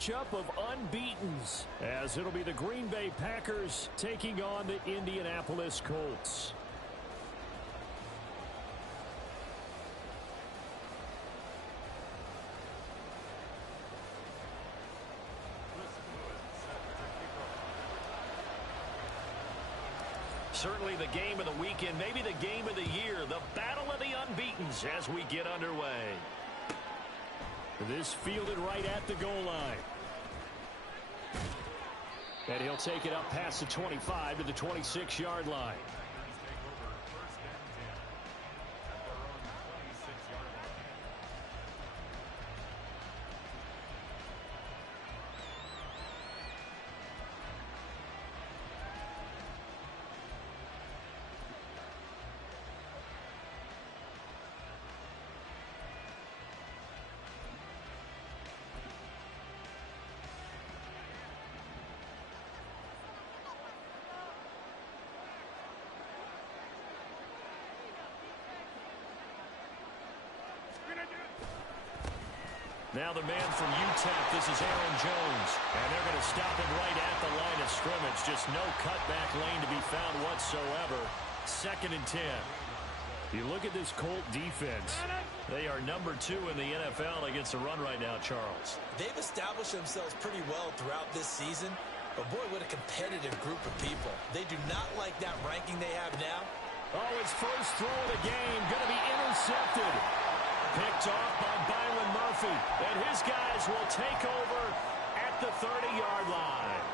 Matchup of unbeatens, as it'll be the Green Bay Packers taking on the Indianapolis Colts. Certainly the game of the weekend, maybe the game of the year, the battle of the unbeatens as we get underway. This fielded right at the goal line. And he'll take it up past the 25 to the 26-yard line. Now the man from UTEP, this is Aaron Jones. And they're going to stop him right at the line of scrimmage. Just no cutback lane to be found whatsoever. 2nd and 10. You look at this Colt defense. They are number 2 in the NFL against the run right now, Charles. They've established themselves pretty well throughout this season. But boy, what a competitive group of people. They do not like that ranking they have now. Oh, his first throw of the game going to be intercepted. Picked off by Byron Murphy. And his guys will take over at the 30-yard line.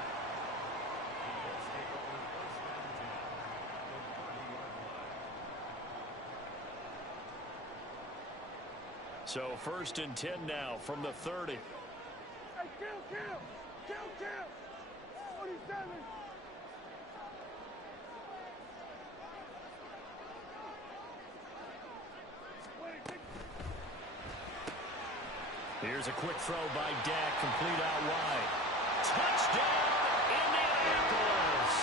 So 1st and 10 now from the 30. Hey, kill! 47! Here's a quick throw by Dak, complete out wide. Touchdown, Indianapolis!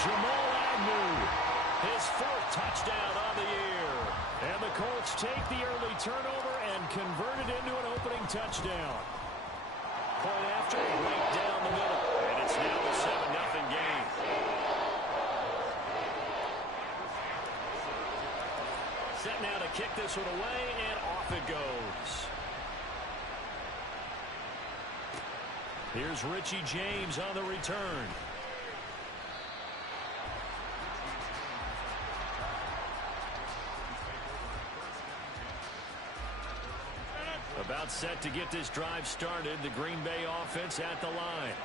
Jamal Agnew, his 4th touchdown on the year. And the Colts take the early turnover and convert it into an opening touchdown. Point after, right down the middle. And it's now a 7-0 game. Set now to kick this one away, and off it goes. Here's Richie James on the return. About set to get this drive started. The Green Bay offense at the line.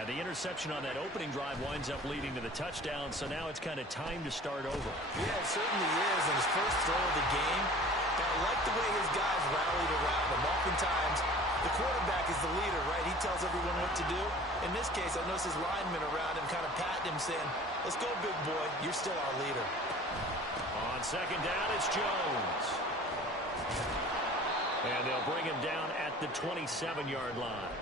And the interception on that opening drive winds up leading to the touchdown, so now it's kind of time to start over. Yeah, it certainly is. And his first throw of the game. But I like the way his guys rallied around him. Oftentimes, the quarterback is the leader, right? He tells everyone what to do. In this case, I noticed his linemen around him kind of patting him, saying, let's go, big boy. You're still our leader. On 2nd down, it's Jones. And they'll bring him down at the 27-yard line.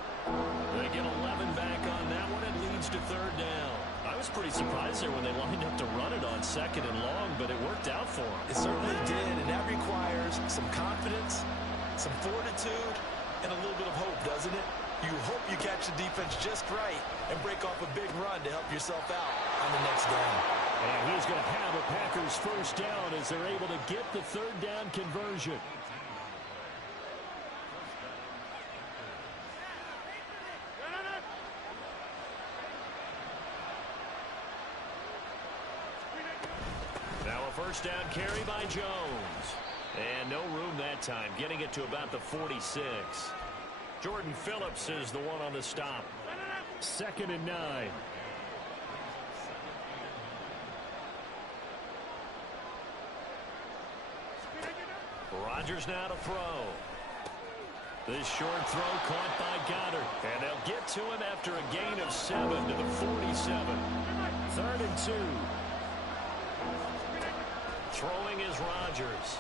They get 11 back on that one. It leads to 3rd down. I was pretty surprised there when they lined up to run it on 2nd and long, but it worked out for them. It certainly did, and that requires some confidence, some fortitude, and a little bit of hope, doesn't it? You hope you catch the defense just right and break off a big run to help yourself out on the next down. And he's going to have a Packers 1st down as they're able to get the 3rd down conversion. Now a 1st down carry by Jones. And no room that time, getting it to about the 46. Jordan Phillips is the one on the stop. 2nd and 9. Rodgers now to throw. This short throw caught by Goddard. And they'll get to him after a gain of 7 to the 47. 3rd and 2. Throwing is Rodgers.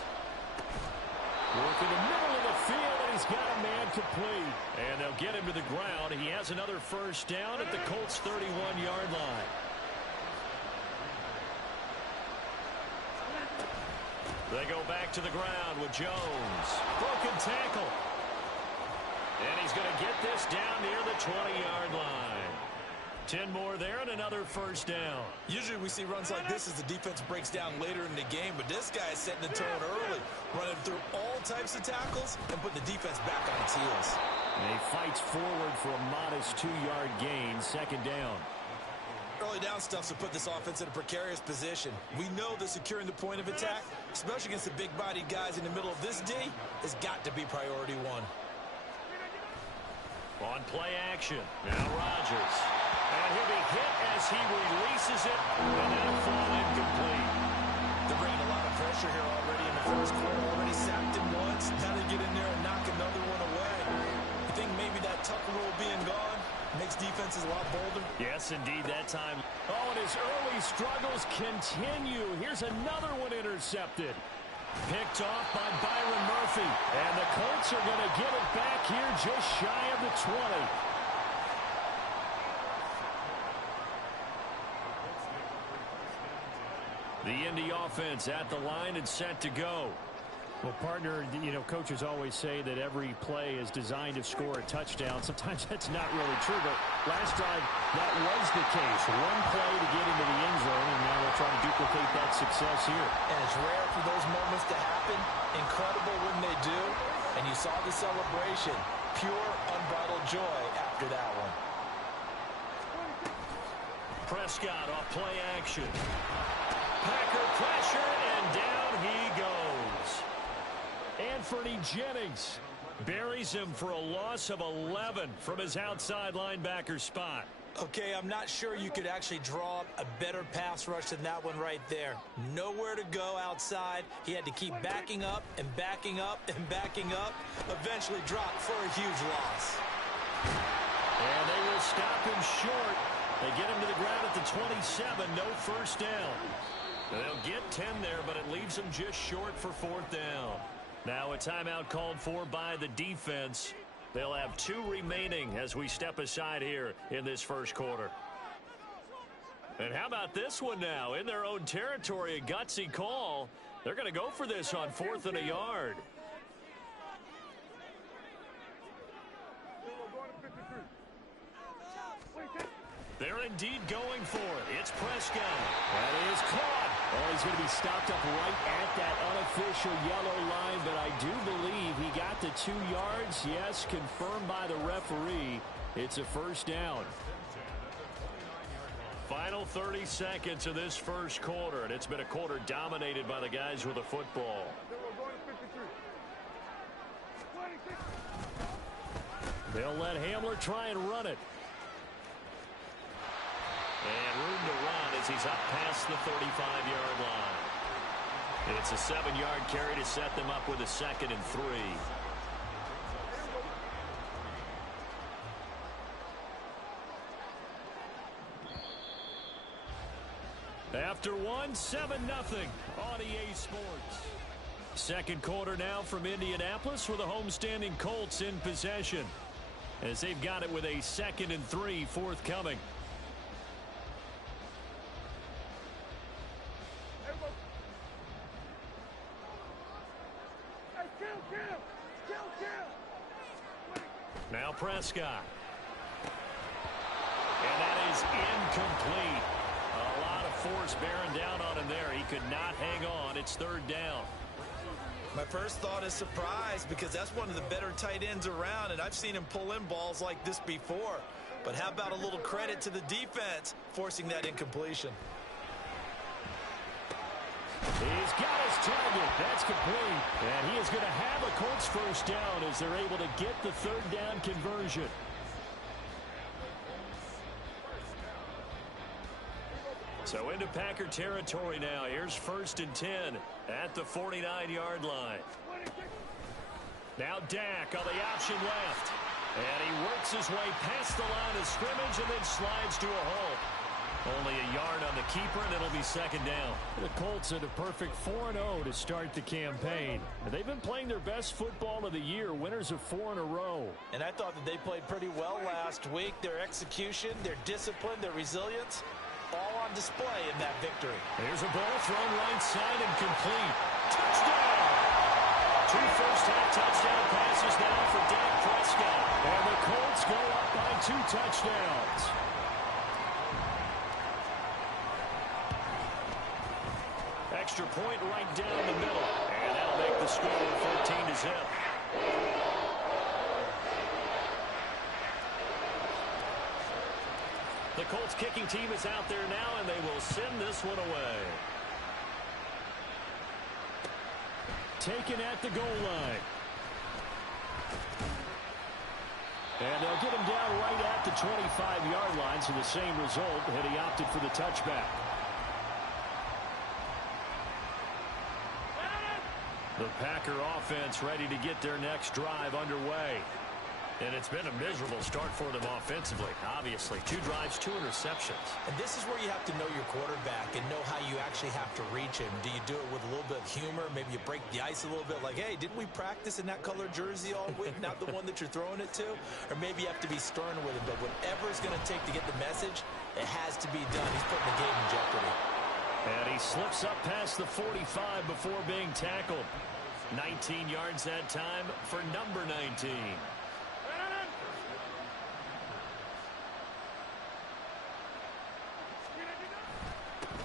Working the middle of the field, and he's got a man complete. And they'll get him to the ground. He has another 1st down at the Colts' 31-yard line. They go back to the ground with Jones. Broken tackle. And he's going to get this down near the 20-yard line. 10 more there and another first down. Usually we see runs like this as the defense breaks down later in the game, but this guy is setting the tone early, running through all types of tackles and putting the defense back on its heels. And he fights forward for a modest 2-yard gain, second down. Early down stuff to put this offense in a precarious position. We know that securing the point of attack, especially against the big-bodied guys in the middle of this D, has got to be priority one. On play action, now Rodgers. And he'll be hit as he releases it, and that'll fall incomplete. They're bringing a lot of pressure here already in the first quarter. Already sacked him once. Now they get in there and knock another one away. You think maybe that Tucker rule being gone makes defenses a lot bolder? Yes, indeed, that time. Oh, and his early struggles continue. Here's another one intercepted. Picked off by Byron Murphy. And the Colts are going to get it back here just shy of the 20. The Indy offense at the line and set to go. Well, partner, you know, coaches always say that every play is designed to score a touchdown. Sometimes that's not really true, but last drive, that was the case. One play to get into the end zone, and now they'll try to duplicate that success here. And it's rare for those moments to happen. Incredible when they do. And you saw the celebration. Pure, unbridled joy after that one. Prescott off play action. Packer pressure, and down he goes. Anthony Jennings buries him for a loss of 11 from his outside linebacker spot. Okay, I'm not sure you could actually draw a better pass rush than that one right there. Nowhere to go outside. He had to keep backing up and backing up and backing up. Eventually dropped for a huge loss. And they will stop him short. They get him to the ground at the 27. No first down. They'll get 10 there, but it leaves them just short for fourth down. Now a timeout called for by the defense. They'll have 2 remaining as we step aside here in this first quarter. And how about this one now? In their own territory, a gutsy call. They're going to go for this on 4th and a yard. They're indeed going for it. It's Prescott. That is caught. Oh, he's going to be stopped up right at that unofficial yellow line, but I do believe he got the 2 yards. Yes, confirmed by the referee. It's a first down. Final 30 seconds of this first quarter, and it's been a quarter dominated by the guys with the football. They'll let Hamler try and run it. And room to run as he's up past the 35-yard line. It's a 7-yard carry to set them up with a 2nd and 3. After 1, 7-0 on EA Sports. Second quarter now from Indianapolis with the homestanding Colts in possession, as they've got it with a 2nd and 3 forthcoming. Now Prescott. And that is incomplete. A lot of force bearing down on him there. He could not hang on. It's 3rd down. My first thought is surprise, because that's one of the better tight ends around, and I've seen him pull in balls like this before. But how about a little credit to the defense forcing that incompletion? He's got his target. That's complete. And he is going to have a Colts first down as they're able to get the 3rd down conversion. So into Packer territory now. Here's 1st and 10 at the 49-yard line. Now Dak on the option left. And he works his way past the line of scrimmage and then slides to a halt. Only a yard on the keeper, and it'll be 2nd down. The Colts at a perfect 4-0 to start the campaign. They've been playing their best football of the year, winners of 4 in a row. And I thought that they played pretty well last week. Their execution, their discipline, their resilience, all on display in that victory. Here's a ball thrown right side and complete. Touchdown! Two first-half touchdown passes now for Dak Prescott. And the Colts go up by 2 touchdowns. Extra point right down the middle. And that'll make the score 14-0. The Colts kicking team is out there now, and they will send this one away. Taken at the goal line. And they'll get him down right at the 25-yard line, so the same result, and he opted for the touchback. The Packer offense ready to get their next drive underway. And it's been a miserable start for them offensively. Obviously, 2 drives, 2 interceptions. And this is where you have to know your quarterback and know how you actually have to reach him. Do you do it with a little bit of humor? Maybe you break the ice a little bit like, hey, didn't we practice in that color jersey all week? Not the one that you're throwing it to? Or maybe you have to be stern with him. But whatever it's going to take to get the message, it has to be done. He's putting the game in jeopardy. And he slips up past the 45 before being tackled. 19 yards that time for number 19.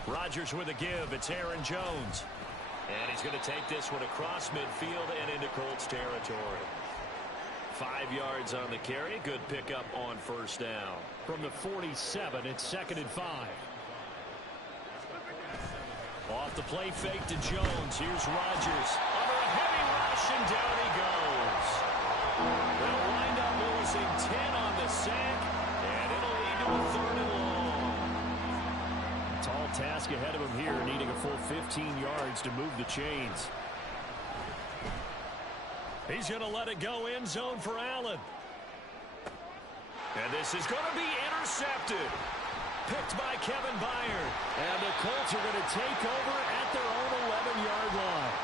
Rodgers with a give. It's Aaron Jones. And he's going to take this one across midfield and into Colts territory. 5 yards on the carry. Good pickup on first down. From the 47, it's 2nd and 5. Off the play fake to Jones. Here's Rodgers. Under a heavy rush, and down he goes. They'll wind up losing 10 on the sack, and it'll lead to a 3rd and long. Tall task ahead of him here, needing a full 15 yards to move the chains. He's going to let it go end zone for Allen. And this is going to be intercepted. Picked by Kevin Byard. And the Colts are going to take over at their own 11-yard line.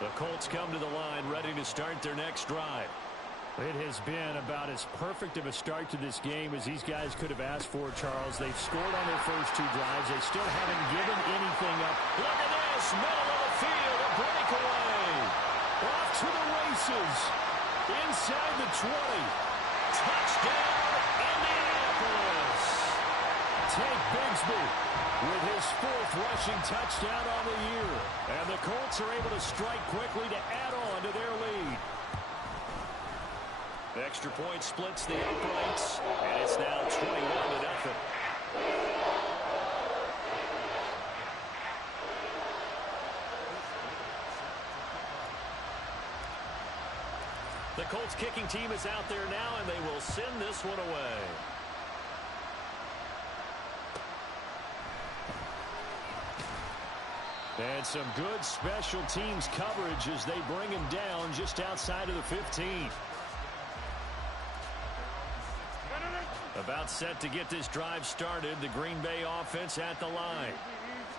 The Colts come to the line ready to start their next drive. It has been about as perfect of a start to this game as these guys could have asked for, Charles. They've scored on their first 2 drives. They still haven't given anything up. Look at this. Middle of the field. A breakaway. Off to the races. Inside the 20. Touchdown, Indianapolis. Tank Bigsby with his 4th rushing touchdown on the year. And the Colts are able to strike quickly to add on to their lead. Extra point splits the uprights, and it's now 21-0. The Colts kicking team is out there now, and they will send this one away. And some good special teams coverage as they bring him down just outside of the 15. About set to get this drive started, the Green Bay offense at the line.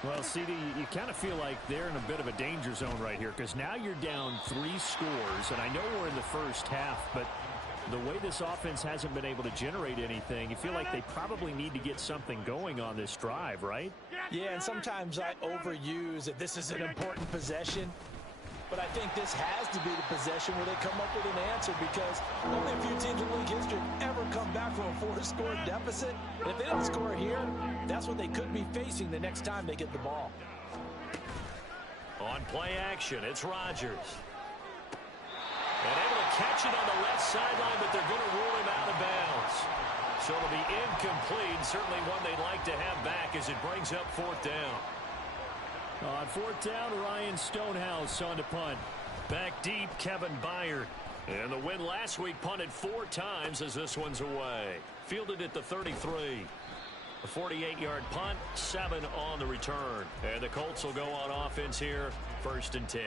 Well, CD, you kind of feel like they're in a bit of a danger zone right here because now you're down 3 scores, and I know we're in the first half, but the way this offense hasn't been able to generate anything, you feel like they probably need to get something going on this drive, right? Yeah, and sometimes I overuse that this is an important possession. But I think this has to be the possession where they come up with an answer because only a few teams in league history have ever come back from a 4-score deficit. And if they don't score here, that's what they could be facing the next time they get the ball. On play action, it's Rodgers. And able to catch it on the left sideline, but they're going to rule him out of bounds. So it'll be incomplete, certainly one they'd like to have back as it brings up 4th down. On 4th down, Ryan Stonehouse on to punt. Back deep, Kevin Byard. And the win last week punted 4 times as this one's away. Fielded at the 33. A 48-yard punt, 7 on the return. And the Colts will go on offense here, 1st and 10.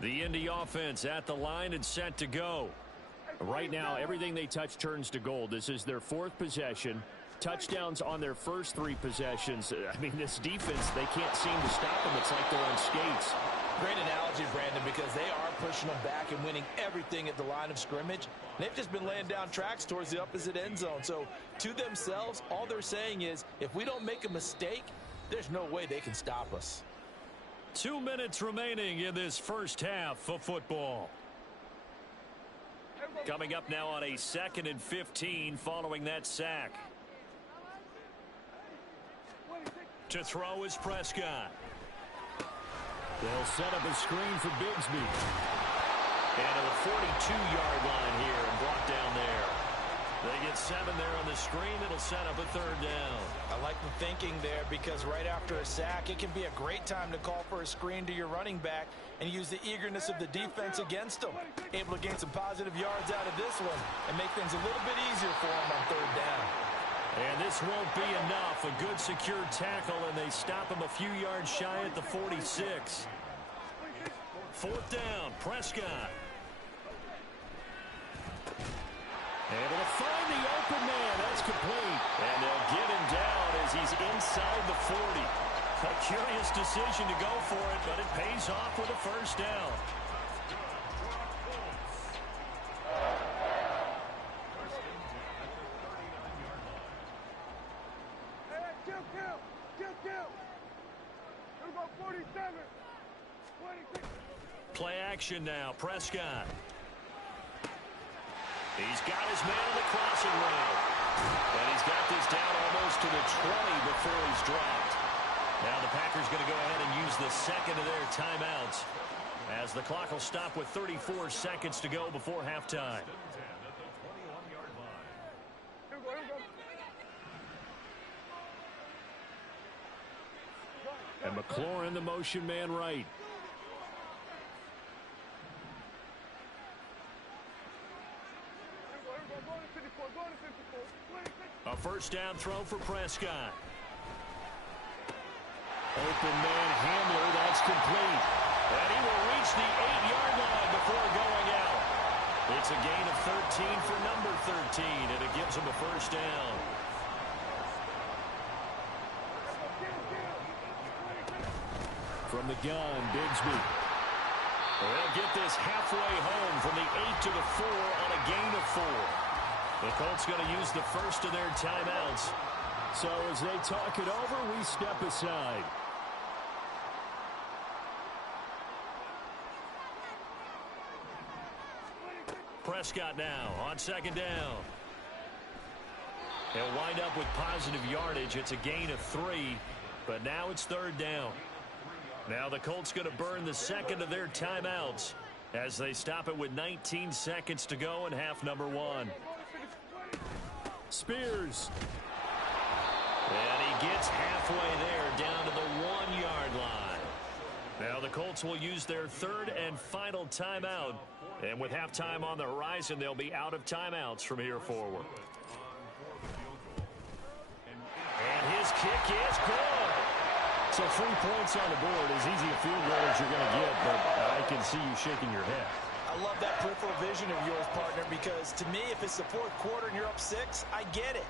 The Indy offense at the line and set to go. Right now, everything they touch turns to gold. This is their 4th possession. Touchdowns on their first 3 possessions. I mean, this defense, they can't seem to stop them. It's like they're on skates. Great analogy, Brandon, because they are pushing them back and winning everything at the line of scrimmage. They've just been laying down tracks towards the opposite end zone. So to themselves, all they're saying is, if we don't make a mistake, there's no way they can stop us. 2 minutes remaining in this first half of football. Coming up now on a 2nd and 15 following that sack. To throw is Prescott. They'll set up a screen for Bigsby. And to the 42-yard line here and brought down there. They get 7 there on the screen. It'll set up a 3rd down. I like the thinking there because right after a sack, it can be a great time to call for a screen to your running back and use the eagerness of the defense against them. Able to gain some positive yards out of this one and make things a little bit easier for them on 3rd down. And this won't be enough. A good secure tackle, and they stop him a few yards shy at the 46. 4th down, Prescott. Able to find the open man. That's complete. And they'll get him down as he's inside the 40. A curious decision to go for it, but it pays off with a 1st down. Play action now, Prescott. He's got his man on the crossing route. And he's got this down almost to the 20 before he's dropped. Now the Packers going to go ahead and use the 2nd of their timeouts as the clock will stop with 34 seconds to go before halftime. And McLaurin, the motion man right. A 1st down throw for Prescott. Open man Hamler, that's complete. And he will reach the 8-yard line before going out. It's a gain of 13 for number 13, and it gives him a 1st down. From the gun, Bigsby. They'll get this halfway home from the 8 to the 4 on a gain of 4. The Colts going to use the 1st of their timeouts. So as they talk it over, we step aside. Prescott now on 2nd down. He'll wind up with positive yardage. It's a gain of 3, but now it's 3rd down. Now the Colts going to burn the 2nd of their timeouts as they stop it with 19 seconds to go in half number 1. Spears. And he gets halfway there down to the 1-yard line. Now the Colts will use their 3rd and final timeout. And with halftime on the horizon, they'll be out of timeouts from here forward. And his kick is good. So 3 points on the board, as easy a field goal as you're going to get, but I can see you shaking your head. I love that peripheral vision of yours, partner, because to me, if it's the 4th quarter and you're up 6, I get it.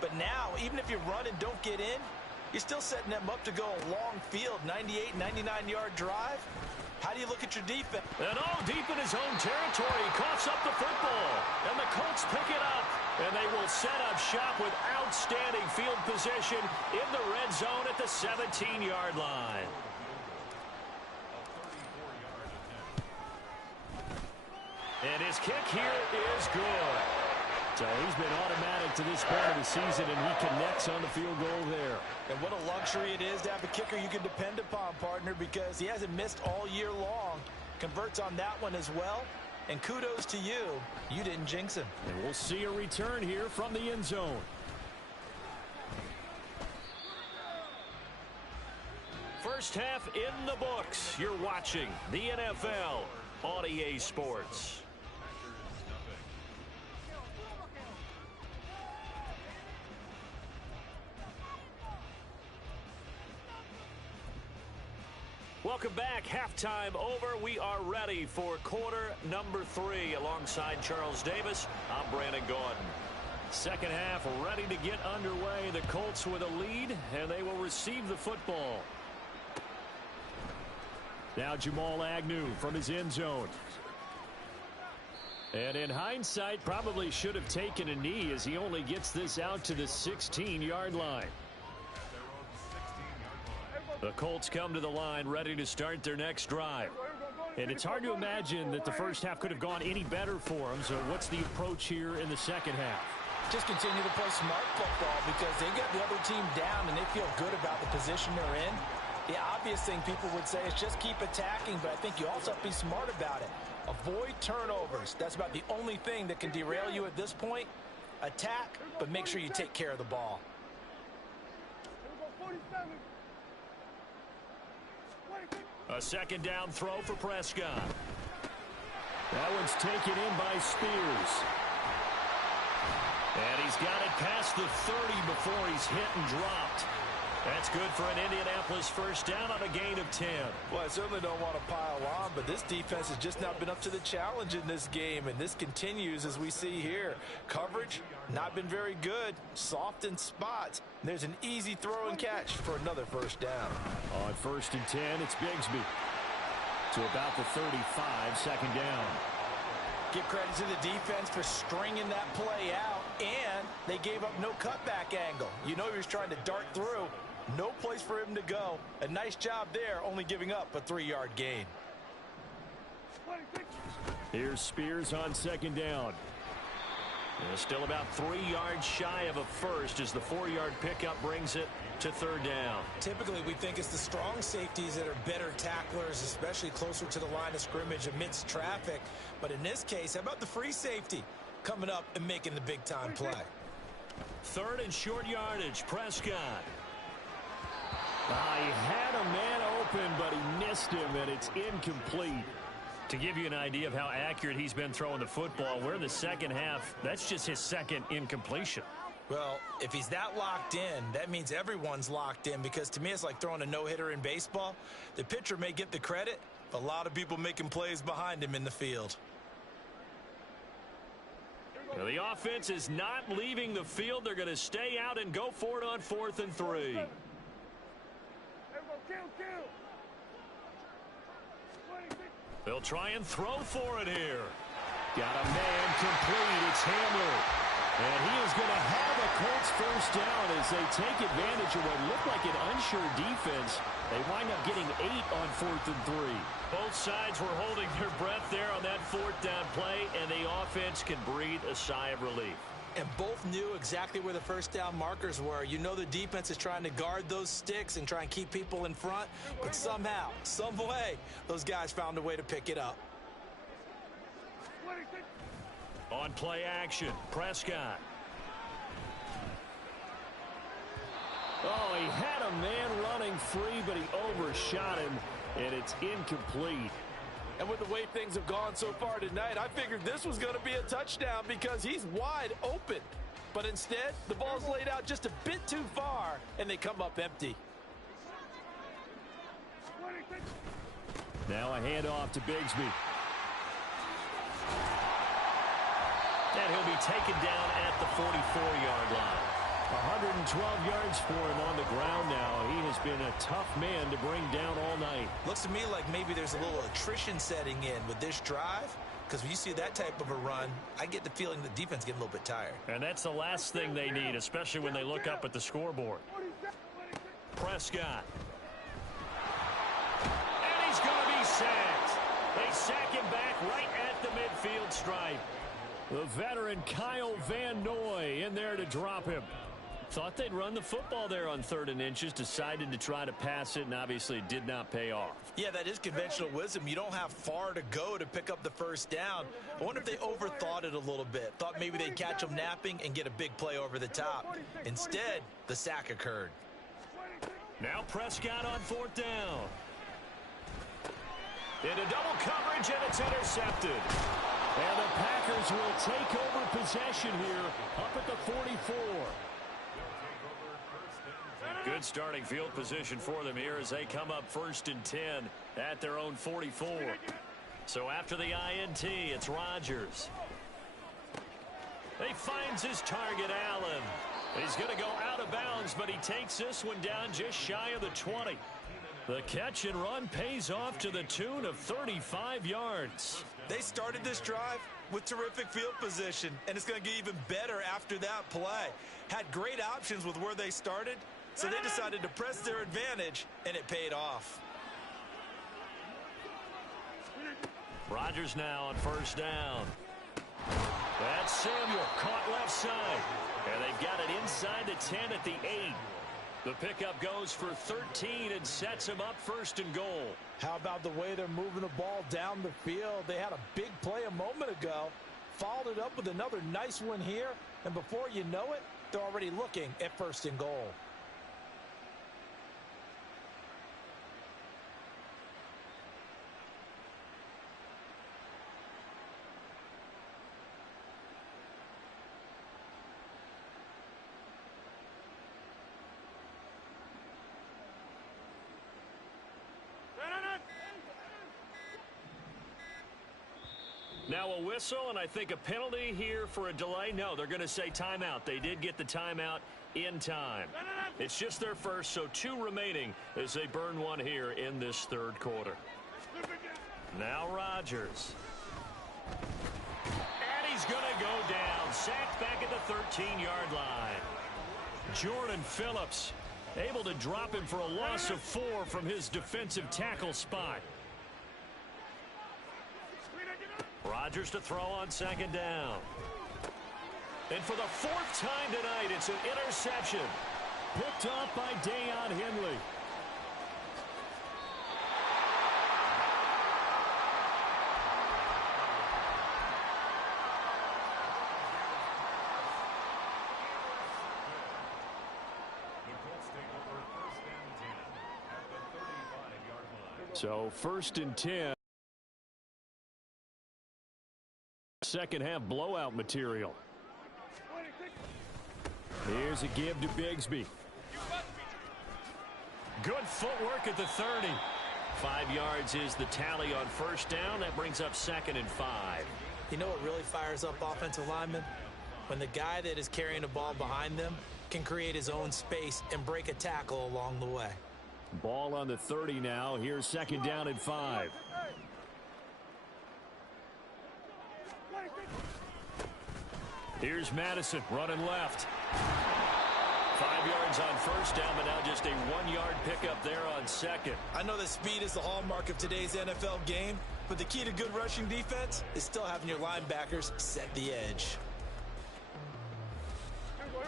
But now, even if you run and don't get in, you're still setting them up to go a long field, 98, 99-yard drive. How do you look at your defense? And deep in his own territory, he coughs up the football. And the Colts pick it up. And they will set up shop with outstanding field position in the red zone at the 17-yard line. And his kick here is good. So he's been automatic to this point of the season, and he connects on the field goal there. And what a luxury it is to have a kicker you can depend upon, partner, because he hasn't missed all year long. Converts on that one as well. And kudos to you. You didn't jinx him. And we'll see a return here from the end zone. First half in the books. You're watching the NFL on EA Sports. Welcome back. Halftime over. We are ready for quarter number 3. Alongside Charles Davis, I'm Brandon Gordon. Second half ready to get underway. The Colts with a lead, and they will receive the football. Now Jamal Agnew from his end zone. And in hindsight, probably should have taken a knee as he only gets this out to the 16-yard line. The Colts come to the line ready to start their next drive. And it's hard to imagine that the first half could have gone any better for them. So what's the approach here in the second half? Just continue to play smart football because they get the other team down and they feel good about the position they're in. The obvious thing people would say is just keep attacking, but I think you also have to be smart about it. Avoid turnovers. That's about the only thing that can derail you at this point. Attack, but make sure you take care of the ball. A second down throw for Prescott. That one's taken in by Spears. And he's got it past the 30 before he's hit and dropped. That's good for an Indianapolis first down on a gain of 10. Well, I certainly don't want to pile on, but this defense has just not been up to the challenge in this game, and this continues as we see here. Coverage, not been very good, soft in spots. There's an easy throw and catch for another first down. On 1st and 10, it's Bigsby. To about the 35, second down. Give credit to the defense for stringing that play out, and they gave up no cutback angle. You know he was trying to dart through. No place for him to go. A nice job there, only giving up a 3-yard gain. Here's Spears on second down. And still about 3 yards shy of a first as the 4-yard pickup brings it to third down. Typically, we think it's the strong safeties that are better tacklers, especially closer to the line of scrimmage amidst traffic. But in this case, how about the free safety coming up and making the big-time play? Third and short yardage, Prescott. He had a man open, but he missed him, and it's incomplete. To give you an idea of how accurate he's been throwing the football, we're in the second half. That's just his second incompletion. Well, if he's that locked in, that means everyone's locked in, because to me it's like throwing a no-hitter in baseball. The pitcher may get the credit, but a lot of people making plays behind him in the field. Well, the offense is not leaving the field. They're going to stay out and go for it on 4th and 3. They'll try and throw for it here. Got a man complete. It's Hamler. And he is going to have a Colts first down as they take advantage of what looked like an unsure defense. They wind up getting 8 on 4th and 3. Both sides were holding their breath there on that 4th down play, and the offense can breathe a sigh of relief. And both knew exactly where the first down markers were. You know the defense is trying to guard those sticks and try and keep people in front, but somehow, some way, those guys found a way to pick it up. On play action, Prescott. Oh, he had a man running free, but he overshot him, and it's incomplete. And with the way things have gone so far tonight, I figured this was going to be a touchdown because he's wide open. But instead, the ball's laid out just a bit too far, and they come up empty. Now a handoff to Bigsby. And he'll be taken down at the 44-yard line. 112 yards for him on the ground now. He has been a tough man to bring down all night. Looks to me like maybe there's a little attrition setting in with this drive, because when you see that type of a run, I get the feeling the defense getting a little bit tired. And that's the last thing they need, especially when they look up at the scoreboard. Prescott. And he's going to be sacked. They sack him back right at the midfield stripe. The veteran Kyle Van Noy in there to drop him. Thought they'd run the football there on 3rd and inches, decided to try to pass it, and obviously it did not pay off. Yeah, that is conventional wisdom. You don't have far to go to pick up the first down. I wonder if they overthought it a little bit. Thought maybe they'd catch them napping and get a big play over the top. Instead, the sack occurred. Now Prescott on 4th down. Into double coverage, and it's intercepted. And the Packers will take over possession here up at the 44. Good starting field position for them here as they come up 1st and 10 at their own 44. So after the INT, it's Rodgers. He finds his target, Allen. He's going to go out of bounds, but he takes this one down just shy of the 20. The catch and run pays off to the tune of 35 yards. They started this drive with terrific field position, and it's going to get even better after that play. Had great options with where they started, so they decided to press their advantage, and it paid off. Rodgers now on first down. That's Samuel caught left side. And they've got it inside the 10 at the 8. The pickup goes for 13 and sets him up first and goal. How about the way they're moving the ball down the field? They had a big play a moment ago, followed it up with another nice one here, and before you know it, they're already looking at first and goal. Now a whistle, and I think a penalty here for a delay. No, they're going to say timeout. They did get the timeout in time. It's just their first, so 2 remaining as they burn one here in this third quarter. Now Rodgers. And he's going to go down. Sacked back at the 13-yard line. Jordan Phillips able to drop him for a loss of 4 from his defensive tackle spot. Rodgers to throw on second down. And for the 4th time tonight, it's an interception. Picked off by Deion Henley. So first and 10. Second half blowout material. Here's a give to Bigsby. Good footwork at the 30. 5 yards is the tally on first down. That brings up second and 5. You know what really fires up offensive linemen? When the guy that is carrying the ball behind them can create his own space and break a tackle along the way. Ball on the 30 now. Here's second down and 5. Here's Madison running left. 5 yards on first down, but now just a 1-yard pickup there on second. I know that speed is the hallmark of today's NFL game, but the key to good rushing defense is still having your linebackers set the edge.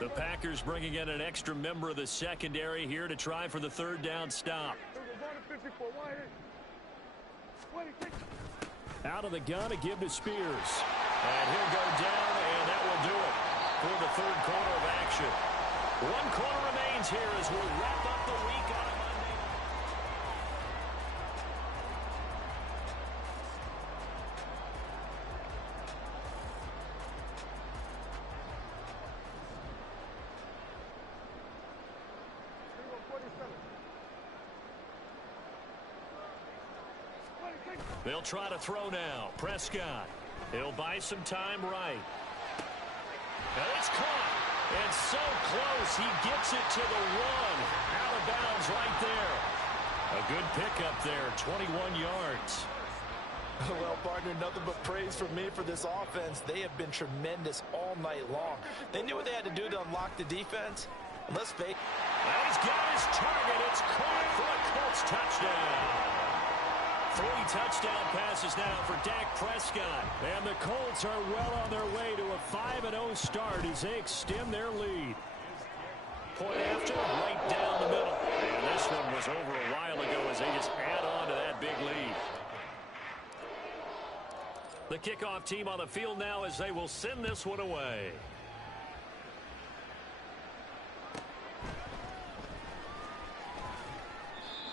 The Packers bringing in an extra member of the secondary here to try for the third down stop. Out of the gun, a give to Spears. And he'll go down, and that will do it for the third quarter of action. 1 quarter remains here as we'll wrap up the week on a Monday. They'll try to throw now. Prescott. He'll buy some time right. And it's caught. And so close. He gets it to the 1. Out of bounds right there. A good pickup there. 21 yards. Well, partner, nothing but praise from me for this offense. They have been tremendous all night long. They knew what they had to do to unlock the defense. And let's face it. And he's got his target. It's caught for a Colts touchdown. 3 touchdown passes now for Dak Prescott. And the Colts are well on their way to a 5-0 start as they extend their lead. Point after, right down the middle. And this one was over a while ago as they just add on to that big lead. The kickoff team on the field now as they will send this one away.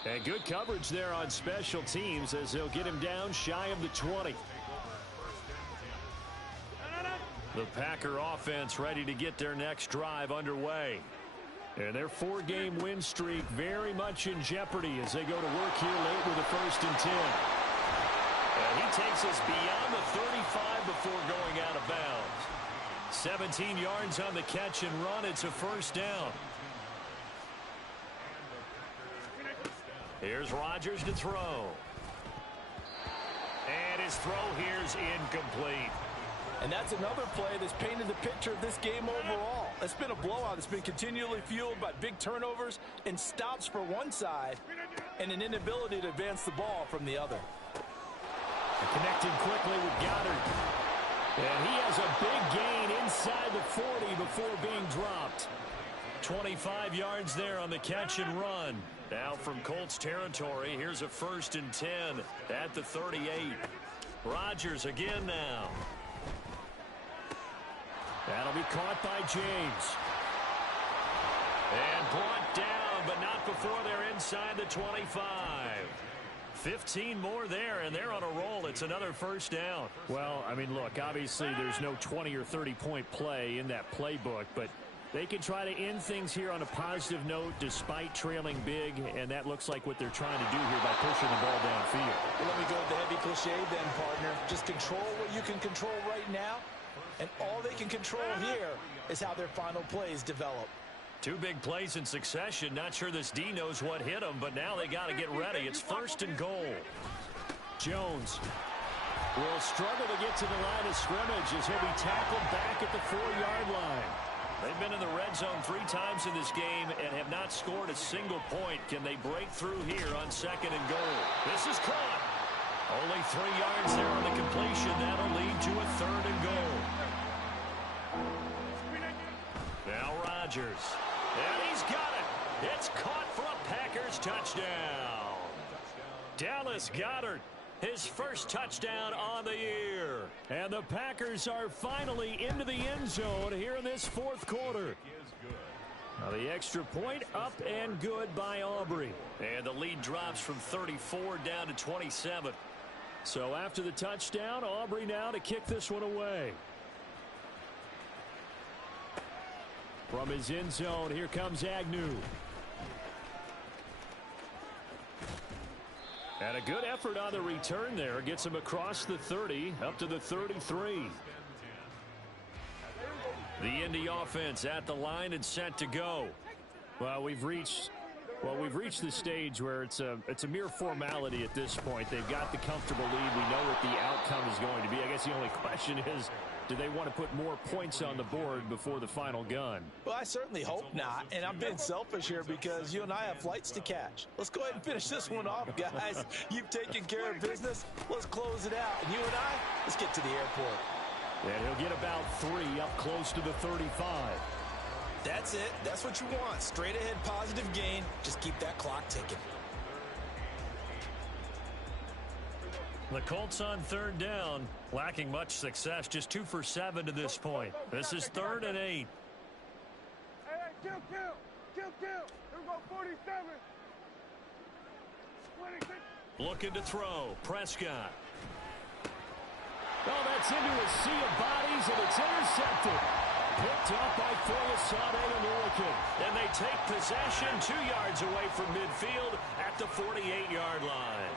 And good coverage there on special teams as they'll get him down shy of the 20. The Packer offense ready to get their next drive underway. And their 4-game win streak very much in jeopardy as they go to work here late with a 1st and 10. And he takes us beyond the 35 before going out of bounds. 17 yards on the catch and run. It's a first down. Here's Rodgers to throw. And his throw here's incomplete. And that's another play that's painted the picture of this game overall. It's been a blowout. It's been continually fueled by big turnovers and stops for one side and an inability to advance the ball from the other. Connecting quickly with Goddard. And he has a big gain inside the 40 before being dropped. 25 yards there on the catch and run. Now from Colts territory, here's a 1st and 10 at the 38. Rodgers again now. That'll be caught by James. And brought down, but not before they're inside the 25. 15 more there, and they're on a roll. It's another 1st down. Well, I mean, look, obviously there's no 20 or 30-point play in that playbook, but they can try to end things here on a positive note despite trailing big, and that looks like what they're trying to do here by pushing the ball downfield. Well, let me go with the heavy cliche then, partner. Just control what you can control right now, and all they can control here is how their final plays develop. 2 big plays in succession. Not sure this D knows what hit him, but now they got to get ready. It's 1st and goal. Jones will struggle to get to the line of scrimmage as he'll be tackled back at the 4-yard line. They've been in the red zone 3 times in this game and have not scored a single point. Can they break through here on 2nd and goal? This is caught. Only 3 yards there on the completion. That'll lead to a 3rd and goal. Now Rodgers. And he's got it. It's caught for a Packers touchdown. Dallas Goedert, his 1st touchdown on the year. And the Packers are finally into the end zone here in this 4th quarter. Now the extra point up and good by Aubrey. And the lead drops from 34 down to 27. So after the touchdown, Aubrey now to kick this one away. From his end zone, here comes Agnew. And a good effort on the return there. Gets him across the 30, up to the 33. The Indy offense at the line and set to go. Well, we've reached the stage where it's a mere formality at this point. They've got the comfortable lead. We know what the outcome is going to be. I guess the only question is, do they want to put more points on the board before the final gun? Well, I certainly hope not, and I'm being selfish here because you and I have flights to catch. Let's go ahead and finish this one off, guys. You've taken care of business. Let's close it out. And you and I, let's get to the airport. And he'll get about 3 up close to the 35. That's it. That's what you want. Straight ahead positive gain. Just keep that clock ticking. The Colts on 3rd down, lacking much success, just 2 for 7 to this point. This is 3rd and 8. Hey, kill. Here we go, 47. 26. Looking to throw, Prescott. Oh, that's into a sea of bodies, and it's intercepted. Picked up by Foyesade and Orkin. And they take possession 2 yards away from midfield at the 48-yard line.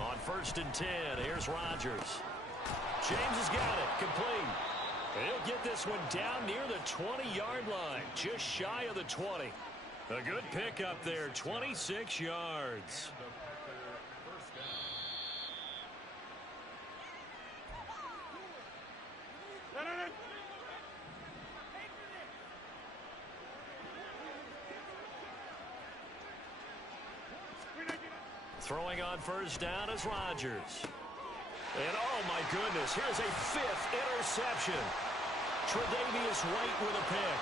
On 1st and 10, here's Rodgers. James has got it, complete. He'll get this one down near the 20-yard line, just shy of the 20. A good pickup there, 26 yards. Throwing on 1st down is Rodgers. And oh my goodness, here's a 5th interception. Tre'Davious White with a pick.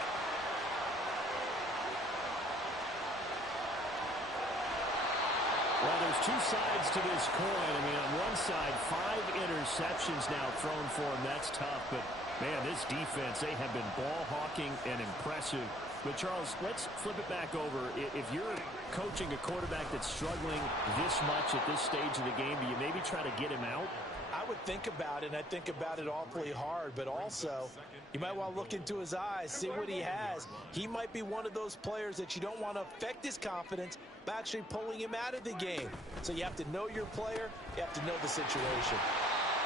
Well, there's 2 sides to this coin. I mean, on one side, 5 interceptions now thrown for him. That's tough. But, man, this defense, they have been ball hawking and impressive. But, Charles, let's flip it back over. If you're coaching a quarterback that's struggling this much at this stage of the game, do you maybe try to get him out? I would think about it, and I think about it awfully hard, but also you might want to look into his eyes, see what he has. He might be one of those players that you don't want to affect his confidence by actually pulling him out of the game. So you have to know your player, you have to know the situation.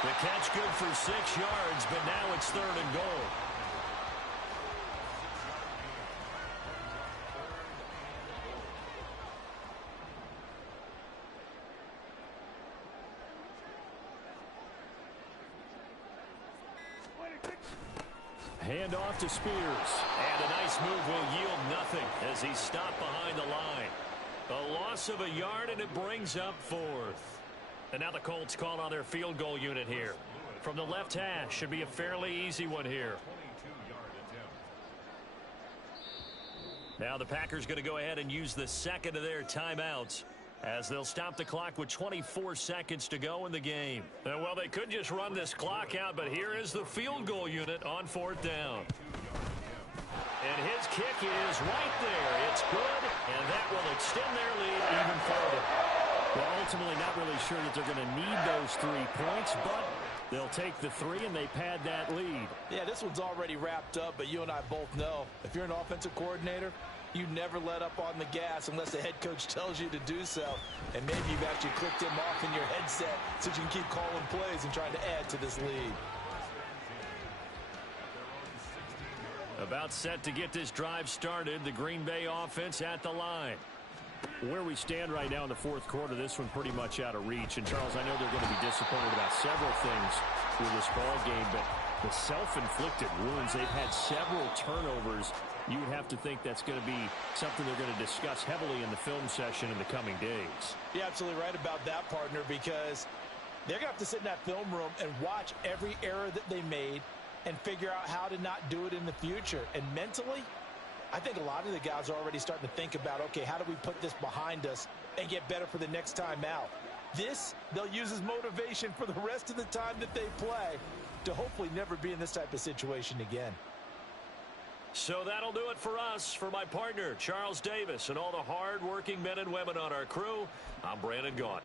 The catch good for 6 yards, but now it's 3rd and goal. Handoff to Spears. And a nice move will yield nothing as he's stopped behind the line. A loss of a yard, and it brings up fourth. And now the Colts call on their field goal unit here. From the left hash, should be a fairly easy one here. Now the Packers going to go ahead and use the second of their timeouts as they'll stop the clock with 24 seconds to go in the game. Well, they could just run this clock out, but here is the field goal unit on fourth down. And his kick is right there. It's good, and that will extend their lead even further. Well, ultimately not really sure that they're going to need those 3 points, but they'll take the 3 and they pad that lead. Yeah, this one's already wrapped up, but you and I both know if you're an offensive coordinator, you never let up on the gas unless the head coach tells you to do so. And maybe you've actually clicked him off in your headset so you can keep calling plays and trying to add to this lead. About set to get this drive started, the Green Bay offense at the line. Where we stand right now in the fourth quarter, this one pretty much out of reach. And, Charles, I know they're going to be disappointed about several things with this ball game, but the self-inflicted wounds, they've had several turnovers. You would have to think that's going to be something they're going to discuss heavily in the film session in the coming days. You're absolutely right about that, partner, because they're going to have to sit in that film room and watch every error that they made and figure out how to not do it in the future. And mentally, I think a lot of the guys are already starting to think about, okay, how do we put this behind us and get better for the next time out? This, they'll use as motivation for the rest of the time that they play to hopefully never be in this type of situation again. So that'll do it for us. For my partner, Charles Davis, and all the hard-working men and women on our crew, I'm Brandon Gaudin.